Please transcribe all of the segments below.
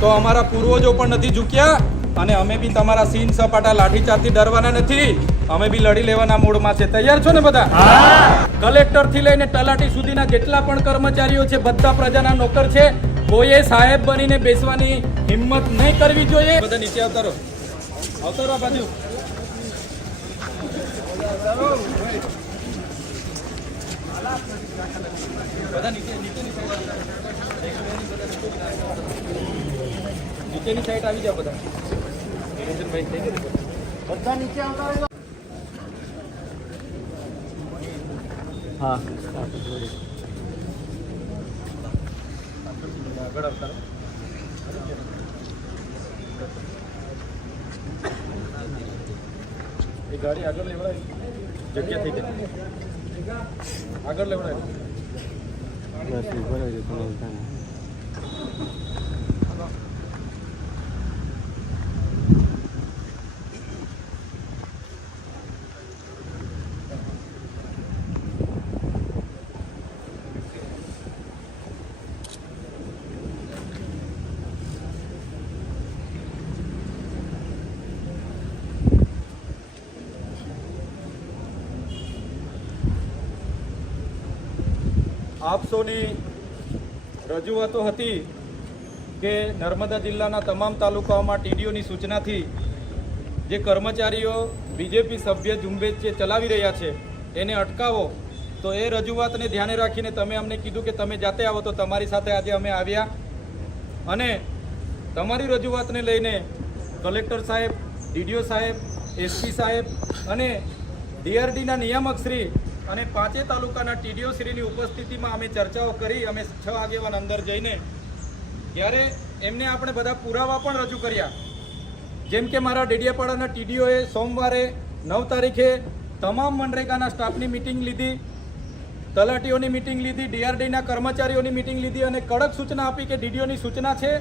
તો અમારા પૂર્વજો પણ નથી ઝૂક્યા અને અમે બી તમારા સીન સપાટા લાઠીચાર્જથી ડરવાના નથી. અમે બી લડી લેવાના મૂડમાં છે. તૈયાર છો ને બધા? કલેક્ટર થી લઈને તલાટી સુધીના જેટલા પણ કર્મચારીઓ છે બધા પ્રજાના નોકર છે. કોઈએ સાહેબ બનીને બેસવાની હિંમત નહીં કરવી જોઈએ. બધા નીચે આવતારો આ બાજુ. બધા નીચેની સાઈડ આવી જાઓ. બધા નીચે આવતા રહો. હા આગળ આવતા રહો. એ ગાડી આગળ લેવડાવી જગ્યા થઈ ગઈ. આગળ લેવડાવી આપ સૌની રજૂઆતો હતી કે નર્મદા જિલ્લાના તમામ તાલુકાઓમાં ટીડીઓની સૂચનાથી જે કર્મચારીઓ બીજેપી સભ્ય ઝુંબેશ જે ચલાવી રહ્યા છે એને અટકાવો. તો એ રજૂઆતને ધ્યાને રાખીને તમે અમને કીધું કે તમે જાતે આવો. તો તમારી સાથે આજે અમે આવ્યા અને તમારી રજૂઆતને લઈને કલેક્ટર સાહેબ, ડીડીઓ સાહેબ, એસપી સાહેબ અને ડીઆરડીના નિયામકશ્રી અને 5 તાલુકાના ટીડીઓ શ્રીની ઉપસ્થિતિમાં અમે ચર્ચાઓ કરી. અમે 6 આગેવાન અંદર જઈને ત્યારે એમને આપણે બધા પુરાવા પણ રજૂ કર્યા. જેમ કે મારા ડેડિયાપાડાના ટીડીઓએ સોમવારે 9 તારીખે તમામ મનરેગાના સ્ટાફની મિટિંગ લીધી, તલાટીઓની મિટિંગ લીધી, ડીઆરડીના કર્મચારીઓની મિટિંગ લીધી અને કડક સૂચના આપી કે ડીડીઓની સૂચના છે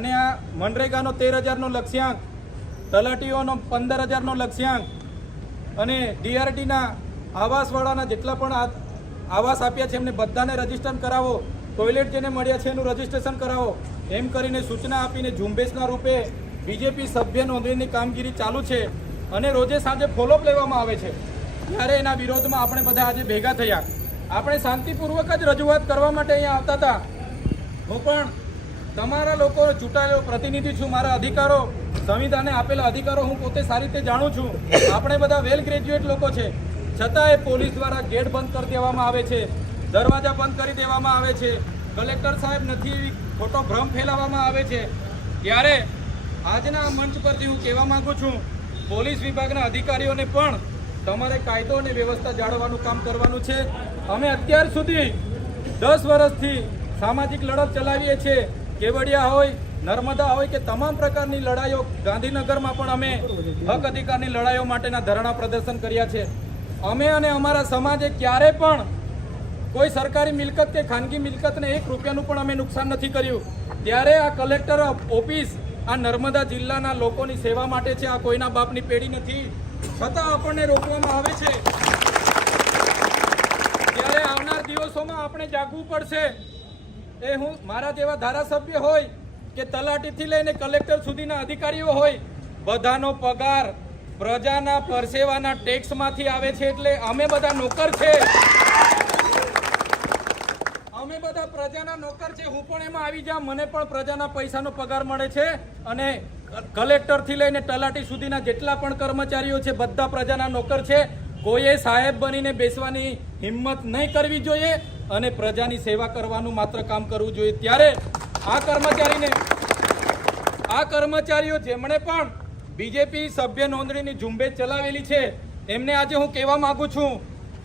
અને આ મનરેગાનો 13,000નો લક્ષ્યાંક, તલાટીઓનો 15,000નો લક્ષ્યાંક અને ડીઆરડીના આવાસવાળાના જેટલા પણ આવાસ આપ્યા છે એમને બધાને રજીસ્ટર કરાવો. ટોયલેટ જેને મળ્યા છે એનું રજીસ્ટ્રેશન કરાવો. એમ કરીને સૂચના આપીને ઝુંબેશના રૂપે બીજેપી સભ્ય નોંધણીની કામગીરી ચાલુ છે અને રોજે સાંજે ફોલોઅપ લેવામાં આવે છે. ત્યારે એના વિરોધમાં આપણે બધા આજે ભેગા થયા. આપણે શાંતિપૂર્વક જ રજૂઆત કરવા માટે અહીંયા આવતા હતા. હું પણ તમારા લોકો ચૂંટાયેલો પ્રતિનિધિ છું. મારા અધિકારો, સંવિધાને આપેલા અધિકારો હું પોતે સારી રીતે જાણું છું. આપણે બધા વેલ ગ્રેજ્યુએટ લોકો છે. છતાંય પોલીસ દ્વારા ગેટ બંધ કરી દેવામાં આવે છે, દરવાજા બંધ કરી દેવામાં આવે છે, કલેક્ટર સાહેબ નથી એવી ખોટો ભ્રમ ફેલાવવામાં આવે છે. ત્યારે આજના મંચ પરથી હું કહેવા માંગુ છું, પોલીસ વિભાગના અધિકારીઓને પણ તમારે કાયદો અને વ્યવસ્થા જાળવવાનું કામ કરવાનું છે. અમે અત્યાર સુધી 10 વર્ષથી સામાજિક લડત ચલાવીએ છીએ. કેવડિયા હોય, નર્મદા હોય કે તમામ પ્રકારની લડાઈઓ, ગાંધીનગરમાં પણ અમે હક અધિકારની લડાઈઓ માટેના ધરણા પ્રદર્શન કર્યા છે. અમે અને અમારા સમાજે ક્યારે પણ કોઈ સરકારી મિલકત કે ખાનગી મિલકતને 1 રૂપિયાનું પણ અમે નુકસાન નથી કર્યું. ત્યારે આ કલેક્ટર ઓફિસ આ નર્મદા જિલ્લાના લોકોની સેવા માટે છે. આ કોઈના બાપની પેઢી નથી. છતાં આપણને રોકવામાં આવે છે. ત્યારે આવનાર દિવસોમાં આપણે જાગવું પડશે. એ હું મારા જેવા ધારાસભ્ય હોય કે તલાટીથી લઈને કલેક્ટર સુધીના અધિકારીઓ હોય, બધાનો પગાર પ્રજાના પરસેવાના ટેક્સમાંથી આવે છે. એટલે અમે બધા નોકર છે. અમે બધા પ્રજાના નોકર છે. હું પણ એમાં આવી જાઉં. મને પણ પ્રજાના પૈસાનો પગાર મળે છે અને કલેક્ટરથી લઈને તલાટી સુધીના જેટલા પણ કર્મચારીઓ છે બધા પ્રજાના નોકર છે. કોઈએ સાહેબ બનીને બેસવાની હિંમત નહીં કરવી જોઈએ અને પ્રજાની સેવા કરવાનું માત્ર કામ કરવું જોઈએ. ત્યારે આ કર્મચારીઓ જેમણે પણ બીજેપી સભ્ય નોંધણીની ઝુંબેશ ચલાવેલી છે એમને આજે હું કહેવા માંગુ છું,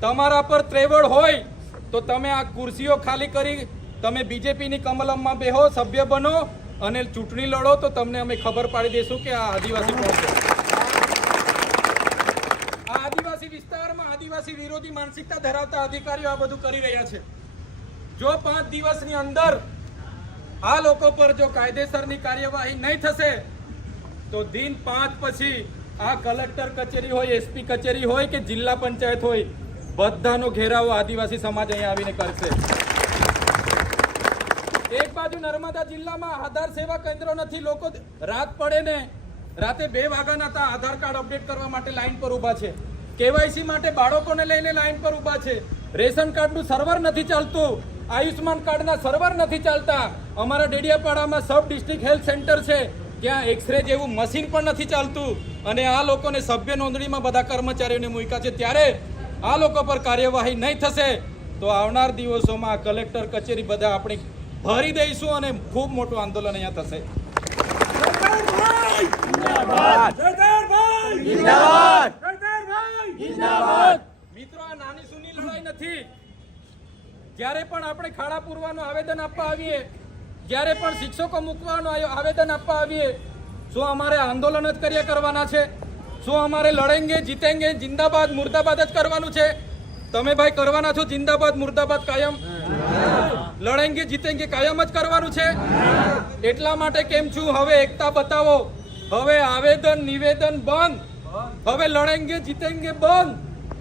તમારા પર ત્રેવડ હોય તો તમે આ ખુરશીઓ ખાલી કરી તમે બીજેપીની કમલમમાં બેહો, સભ્ય બનો અને ચૂંટણી લડો. તો તમને અમે ખબર પાડી દઈશું કે આ આદિવાસી કોણ છે. આ આદિવાસી વિસ્તારમાં આદિવાસી વિરોધી માનસિકતા ધરાવતા અધિકારીઓ આ બધું કરી રહ્યા છે. જો 5 દિવસની અંદર આ લોકો પર જો કાયદેસરની કાર્યવાહી નહીં થશે તો દિન 5 પછી આ કલેક્ટર કચેરી હોય, એસપી કચેરી હોય કે જિલ્લા પંચાયત હોય, બધાનો ઘેરાવો આદિવાસી સમાજ અહીંયા આવીને કરશે. એક બાજુ નર્મદા જિલ્લામાં આધાર સેવા કેન્દ્રો નથી, લોકો રાત પડે ને રાતે 2 વાગ્યાના હતા આધાર કાર્ડ અપડેટ કરવા માટે લાઈન પર ઊભા છે, કેવાયસી માટે બાળકોને લઈને લાઈન પર ઊભા છે, રેશન કાર્ડનું સર્વર નથી ચાલતું, આયુષ્માન કાર્ડના સર્વર નથી ચાલતા, અમારા ડેડિયાપાડામાં સબ ડિસ્ટ્રિક્ટ હેલ્થ સેન્ટર છે ત્યાં એક્સરે જેવું મશીન પણ નથી ચાલતું, અને આ લોકોને સભ્ય નોંધણીમાં બધા કર્મચારીઓને મૂક્યા છે, ત્યારે આ લોકો પર કાર્યવાહી નહીં થશે તો આવનાર દિવસોમાં કલેક્ટર કચેરી બધા આપણે ભરી દઈશું અને ખૂબ મોટું આંદોલન અહીંયા થશે. મિત્રો, આ નાની સૂની લડાઈ નથી. જ્યારે પણ આપણે ખાડા પૂરવાનું આવેદન આપવા આવીએ, જ્યારે પણ શિક્ષકો મૂકવાનું આવેદન આપવા આવીએ, શું અમારે આંદોલન જ કર્યા કરવાના છે? શું અમારે લડેંગે જીતેંગે જિંદાબાદ મુર્દાબાદ જ કરવાનું છે? તમે ભાઈ કરવાના છો જિંદાબાદ મુર્દાબાદ કાયમ? લડેંગે જીતેંગે કાયમ જ કરવાનું છે? એટલા માટે કેમ છું, હવે એકતા બતાવો, હવે આવેદન નિવેદન બંધ, હવે લડેંગે જીતેંગે બંધ,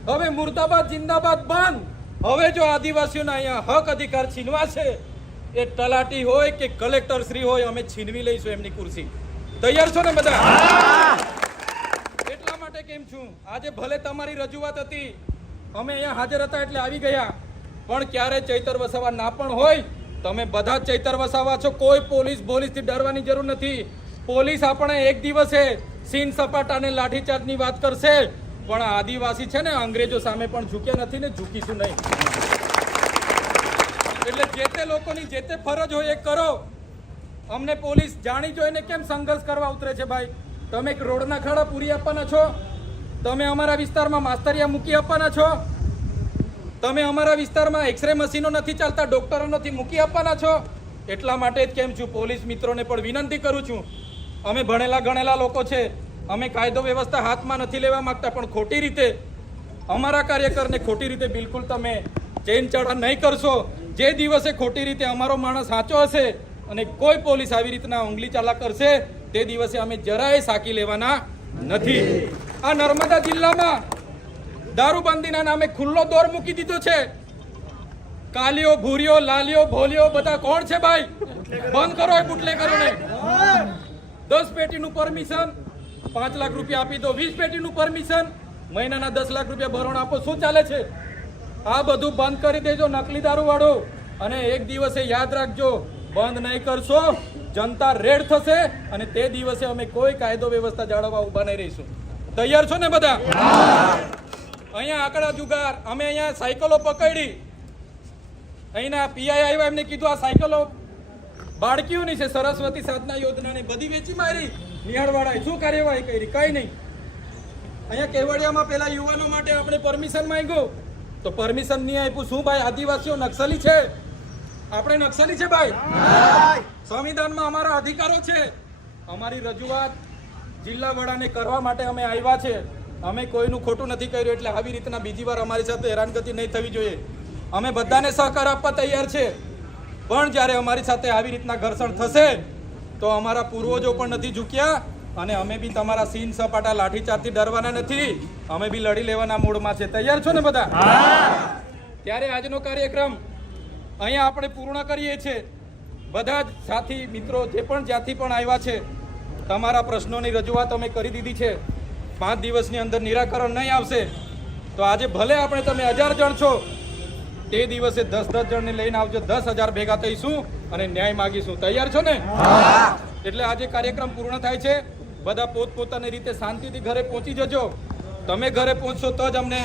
હવે મુર્દાબાદ જિંદાબાદ બંધ. હવે જો આદિવાસીઓના અહીંયા હક અધિકાર છીનવા છે, એ તલાટી હોય કે કલેક્ટર શ્રી હોય, અમે છીનવી લઈશું એમની ખુરશી. તૈયાર છો ને બધા? એટલા માટે કેમ છું, આજે ભલે તમારી રજૂઆત હતી, અમે અહીંયા હાજર હતા એટલે આવી ગયા, પણ ક્યારે ચૈતર વસાવા ના પણ હોય, તમે બધા જ ચૈતર વસાવા છો. કોઈ પોલીસથી ડરવાની જરૂર નથી. પોલીસ આપણે એક દિવસે સીન સપાટાને લાઠીચાર્જની વાત કરશે, પણ આદિવાસી છે ને અંગ્રેજો સામે પણ ઝૂક્યા નથી ને ઝૂકીશું નહીં. એટલે જે તે લોકોની જે તે ફરજ હોય એ કરો. અમને પોલીસ જાણી જોઈને કેમ સંઘર્ષ કરવા ઉતરે છે ભાઈ? તમે રોડના ખાડા પૂરી આપવાના છો? તમે અમારા વિસ્તારમાં માસ્તરિયા મૂકી આપવાના છો? તમે અમારા વિસ્તારમાં એક્સરે મશીનો નથી ચાલતા, ડોક્ટરો નથી મૂકી આપવાના છો? એટલા માટે જ કેમ છું, પોલીસ મિત્રોને પણ વિનંતી કરું છું, અમે ભણેલા ગણેલા લોકો છે, અમે કાયદો વ્યવસ્થા હાથમાં નથી લેવા માંગતા, પણ ખોટી રીતે અમારા કાર્યકરને ખોટી રીતે બિલકુલ તમે ચેન ચઢા નહીં કરશો. જે દિવસે ખોટી રીતે અમારો માણસ સાચો હશે અને કોઈ પોલીસ આવી રીતના ઉંગલી ચાલા કરશે, તે દિવસે અમે જરાય સાકી લેવાના નથી. આ નર્મદા જિલ્લામાં દારૂબંધીના નામે ખુલ્લો દોર મૂકી દીધો છે. કાલીઓ, ભૂરીઓ, લાલીઓ, ભોલીઓ બધા કોણ છે ભાઈ? બંધ કરો એ બુટલેગરોને. 10 પેટીનું પરમિશન 5 લાખ રૂપિયા આપી દો, 20 પેટીનું પરમિશન મહિનાના 10 લાખ રૂપિયા ભરણ આપો. શું ચાલે છે? આ બધું બંધ કરી દેજો, નકલી દારૂ વાળો. અને એક દિવસે યાદ રાખજો, બંધ નહીં કરશો જનતા રેડ થશે, અને તે દિવસે અમે કોઈ કાયદો વ્યવસ્થા જાળવવા ઉભા નહીં રહીશું. તૈયાર છો ને બધા? અહીંયા આંકડા જુગાર, અમે અહીંયા સાયકલો પકડી, અહીંના પીઆઈ આવ્યા, એમને કીધું આ સાયકલો બાળકીઓની છે, સરસ્વતી સાધના યોજનાની બધી વેચી મારી. નિહાળવાળાએ શું કાર્યવાહી કરી? કઈ નહીં. અહીંયા કેવડિયામાં પેલા યુવાનો માટે આપણે પરમિશન માંગ્યું તો પરમિશન નહીં આપ્યું. શું ભાઈ, આદિવાસીઓ નક્સલી છે? આપણે નક્સલી છે ભાઈ? સંવિધાનમાં અમારા અધિકારો છે. અમારી રજૂઆત જિલ્લા વડાને કરવા માટે અમે આવ્યા છે. અમે કોઈનું ખોટું નથી કર્યું, એટલે આવી રીતના બીજી વાર અમારી સાથે હેરાનગતિ નહીં થવી જોઈએ. અમે બધાને સહકાર આપવા તૈયાર છે, પણ જ્યારે અમારી સાથે આવી રીતના ઘર્ષણ થશે તો અમારા પૂર્વજો પણ નથી ઝૂક્યા, અને અમે બી તમારા સીન સપાટા લાઠીચાર્જથી ડરવાના નથી. અમે બી લડી લેવાના મૂડમાં છે. તૈયાર છો ને બધા? ત્યારે આજનો કાર્યક્રમ અહીંયા આપણે પૂર્ણ કરીએ છીએ. બધા જ સાથી મિત્રો જે પણ જ્યાંથી પણ આવ્યા છે, તમારા પ્રશ્નોની રજૂઆત અમે કરી દીધી છે. 5 દિવસની અંદર નિરાકરણ નહીં આવશે તો આજે ભલે આપણે તમે 1000 જણ છો, તે દિવસે 10 જણને લઈને આવજો. 10,000 ભેગા થઈશું અને ન્યાય માગીશું. તૈયાર છો ને? એટલે આજે કાર્યક્રમ પૂર્ણ થાય છે. બધા પોતપોતાની રીતે શાંતિથી ઘરે પહોંચી જજો. તમે ઘરે પહોંચશો તો જ અમને